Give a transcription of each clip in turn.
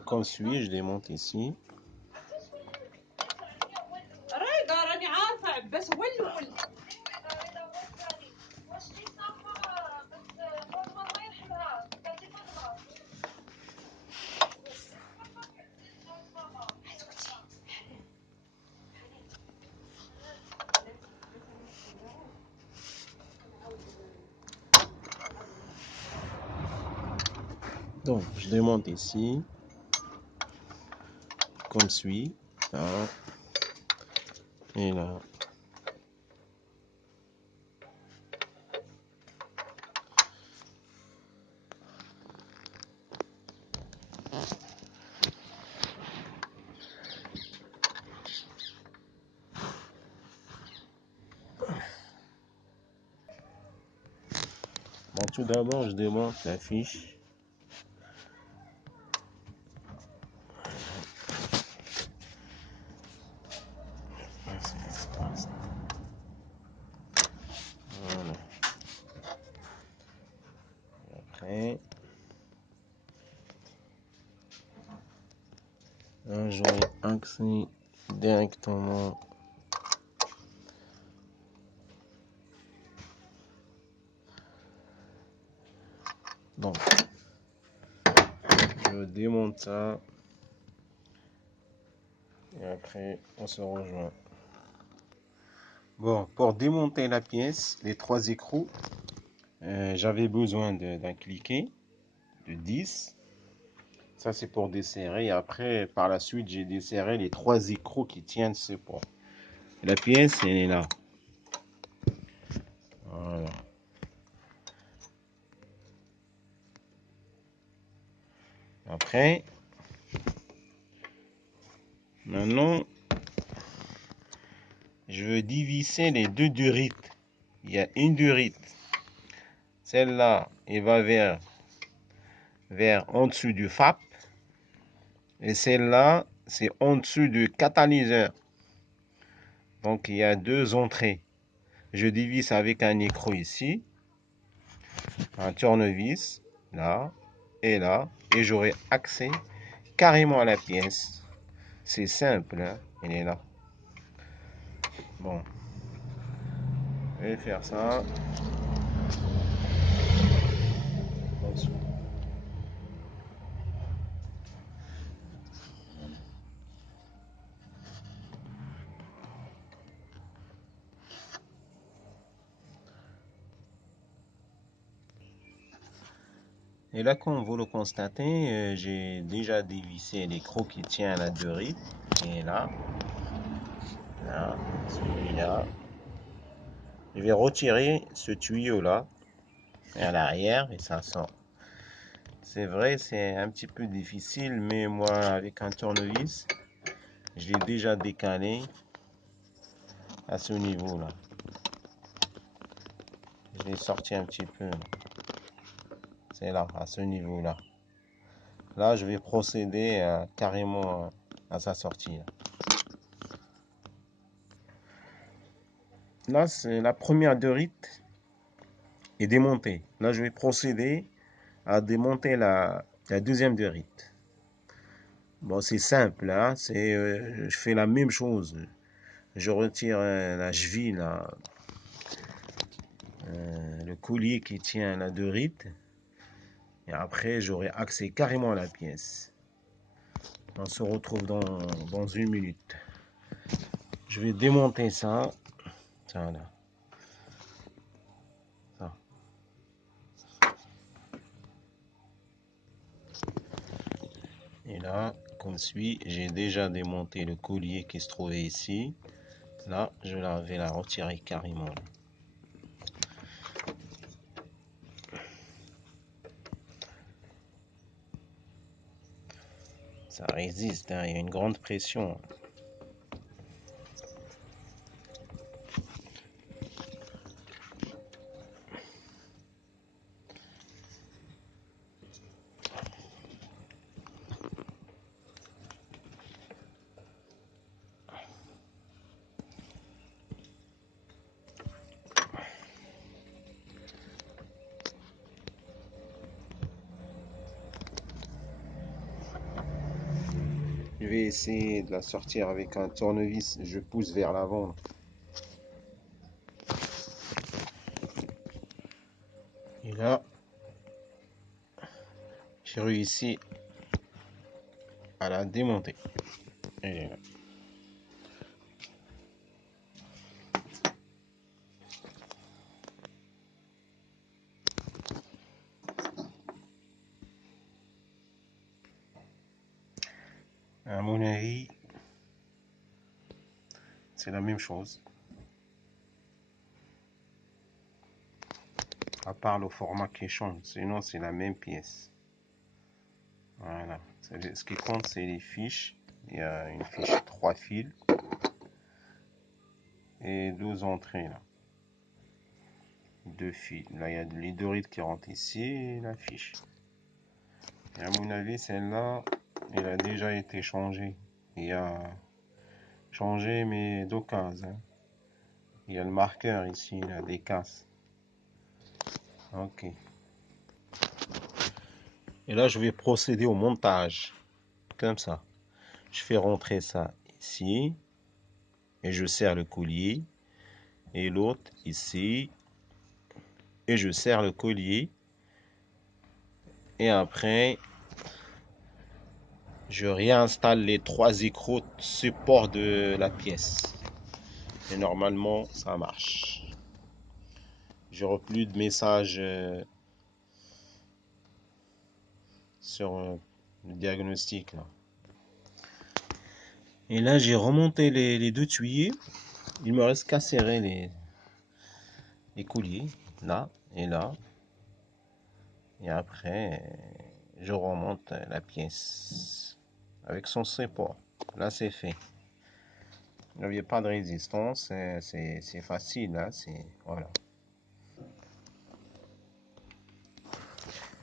Donc comme suit, je démonte ici. Donc je démonte ici. Comme suit. Là. Et là. Bon, tout d'abord, je démonte la fiche. Voilà. Et après, là, j'aurai accès directement donc je démonte ça et après on se rejoint. Bon, pour démonter la pièce, les 3 écrous, j'avais besoin d'un cliquet de 10. Ça c'est pour desserrer. Et après, par la suite, j'ai desserré les 3 écrous qui tiennent ce port. La pièce, elle est là. Voilà. Après, maintenant, je veux diviser les 2 durites. Il y a une durite. Celle-là, elle va vers en dessous du FAP. Et celle-là, c'est en dessous du catalyseur. Donc, il y a 2 entrées. Je divise avec un écrou ici. Un tournevis, là et là. Et j'aurai accès carrément à la pièce. C'est simple, hein? Elle est là. Bon. Je vais faire ça. Et là, comme vous le constatez, j'ai déjà dévissé l'écrou qui tient à la durite. Et là, celui-là. Je vais retirer ce tuyau-là à l'arrière et ça sort. C'est vrai, c'est un petit peu difficile, mais moi, avec un tournevis, je l'ai déjà décalé à ce niveau-là. Je l'ai sorti un petit peu. C'est là, à ce niveau-là. Là, je vais procéder carrément à sa sortie. Là, c'est la première durite est démontée. Là, je vais procéder à démonter la deuxième durite. Bon, c'est simple, hein? Je fais la même chose. Je retire la cheville, là, le collier qui tient la durite. Et après, j'aurai accès carrément à la pièce. On se retrouve dans 1 minute. Je vais démonter ça. Voilà. Ça. Et là, comme suit, j'ai déjà démonté le collier qui se trouvait ici. Là, je vais la retirer carrément. Ça résiste, hein, il y a une grande pression. vais essayer de la sortir avec un tournevis. Je pousse vers l'avant. Et là, j'ai réussi à la démonter. Elle est là. À mon avis, c'est la même chose. À part le format qui change, sinon c'est la même pièce. Voilà. Ce qui compte, c'est les fiches. Il y a une fiche 3 fils et 12 entrées là. 2 fils. Là, il y a les deux rides qui rentrent ici et la fiche. Et à mon avis, celle-là, elle a déjà été changée. Il y a changé mes deux cases. Hein. Il y a le marqueur ici, là, des cases. Ok. Et là, je vais procéder au montage. Comme ça. Je fais rentrer ça ici. Et je serre le collier. Et l'autre ici. Et je serre le collier. Et après, je réinstalle les 3 écrous support de la pièce. Et normalement, ça marche. J'aurai plus de messages sur le diagnostic. Là. Et là, j'ai remonté les deux tuyaux. Il me reste qu'à serrer les colliers, là et là. Et après, je remonte la pièce avec son support. Là, c'est fait. Il n'y a pas de résistance, c'est facile. Là, voilà.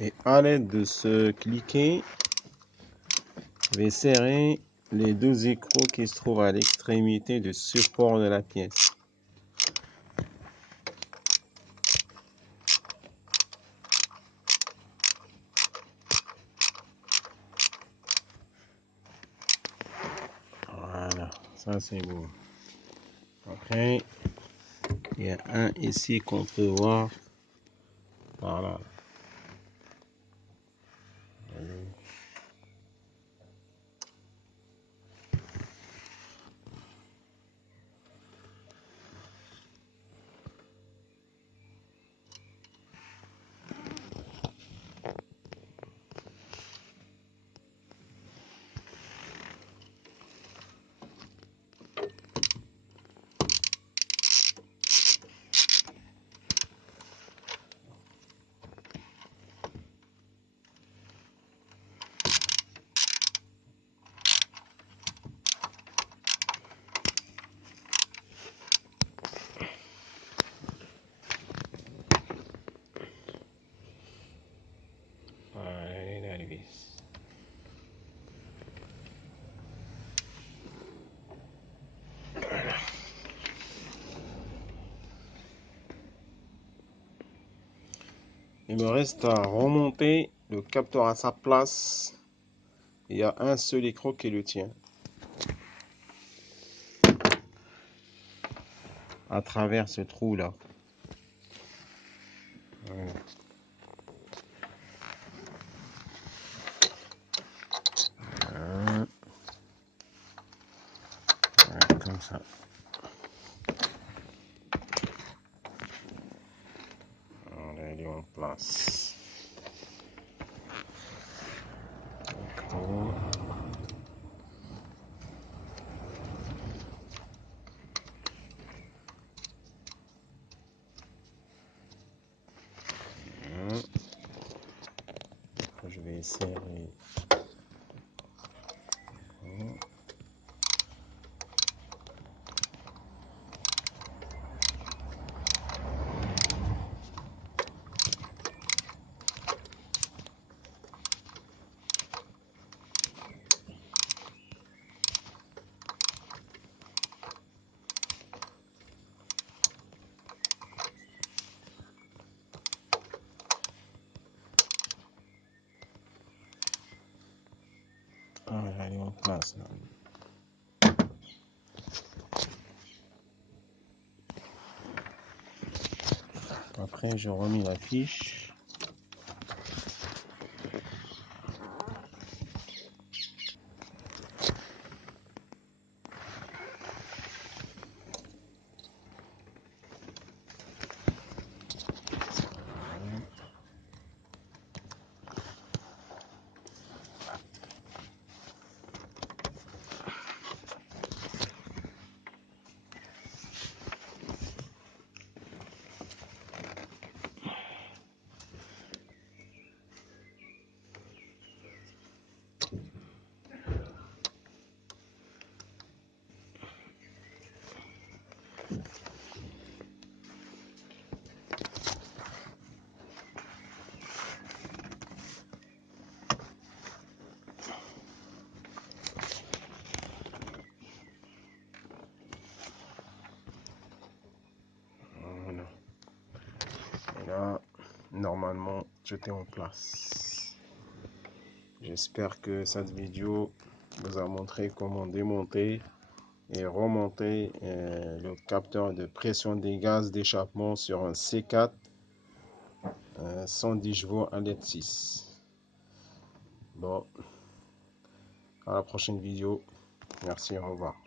Et à l'aide de ce cliquet, je vais serrer les deux écrous qui se trouvent à l'extrémité du support de la pièce. Voilà, ça c'est bon. Après, il y a un ici qu'on peut voir. Voilà. Voilà, la vis. Il me reste à remonter le capteur à sa place. Il y a un seul écrou qui le tient. À travers ce trou là. Voilà. Voilà, comme ça. Voilà, il est en place. Je vais essayer. place là. Après, je remis la fiche. Voilà. Et là, normalement, tout est en place. J'espère que cette vidéo vous a montré comment démonter et remonter le capteur de pression des gaz d'échappement sur un C4 110 chevaux à LED 6. Bon, à la prochaine vidéo. Merci, au revoir.